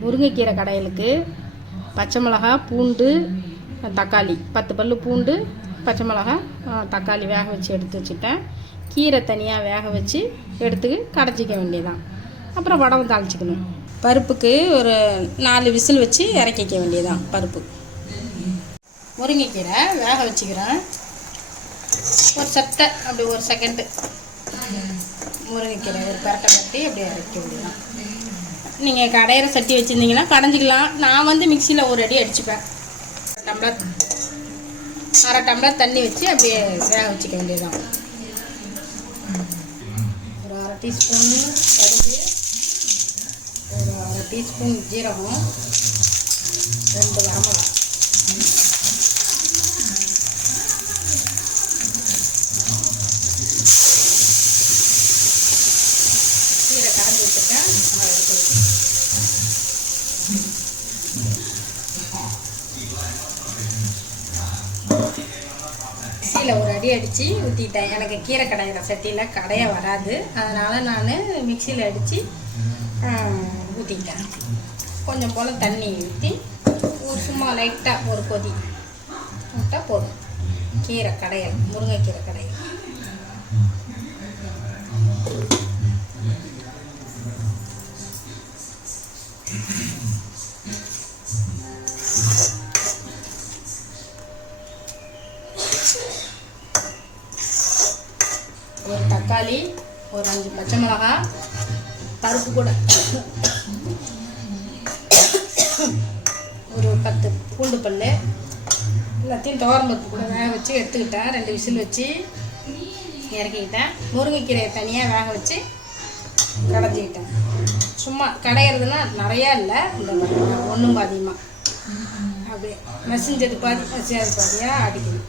முருங்கைக்கீரை கடையலுக்கு பச்சை மிளகா, பூண்டு, தக்காளி 10 பல் பூண்டு, பச்சை மிளகா, தக்காளி வேக வச்சு எடுத்து வச்சுட்டேன். கீரை தனியாக வேக வச்சு எடுத்து கடைச்சிக்க வேண்டியதான். அப்புறம் வடகம் தாளிச்சிக்கணும். பருப்புக்கு ஒரு 4 விசில் வச்சு இறக்கிக்க வேண்டியதான். பருப்பு முருங்கைக்கீரை வேக வச்சுக்கிறேன். ஒரு சட்டை அப்படி ஒரு செகண்டு முருங்கைக்கீரை ஒரு பரட்டை கட்டி அப்படியே இறக்க வேண்டியதான். நீங்கள் கடையிற சட்டி வச்சுருந்தீங்கன்னா கடைஞ்சிக்கலாம். நான் வந்து மிக்சியில் ஒரு அடி அடிச்சுப்பேன். அரை டம்ளர் தண்ணி வச்சு அப்படியே வேக வச்சுக்க வேண்டியதான். ஒரு அரை டீஸ்பூன் கடுகு, ஒரு அரை டீஸ்பூன் ஜீரகம், 2 வரமிளகா, கீரை கரைஞ்சி வச்சுட்டேன். மிக்சியில் ஒரு அடி அடித்து ஊற்றிட்டேன். எனக்கு கீரை கடையிற சட்டியில் கடைய வராது, அதனால் நான் மிக்சியில் அடித்து ஊற்றிக்கிட்டேன். கொஞ்சம் போல் தண்ணி ஊற்றி சும்மா லைட்டாக ஒரு கொதி விட்டால் போதும். கீரை கடையல், முருங்கைக்கீரை கடையல். ஒரு தக்காளி, ஒரு 5 பச்சை மிளகா, பருப்பு கூட ஒரு 10 பூண்டு பல், எல்லாத்தையும் துவரம்பருப்பு கூட வேக வச்சு எடுத்துக்கிட்டேன். 2 விசில் வச்சு இறக்கிக்கிட்டேன். முருங்கைக்கீரையை தனியாக வேக வச்சு கடைஞ்சிக்கிட்டேன். சும்மா கடையிறதுனா நிறையா இல்லை, இந்த ஒன்றும் பாதியமாக அப்படியே மசிஞ்சது பாதி மசியாத பாதியாக அடிக்கணும்.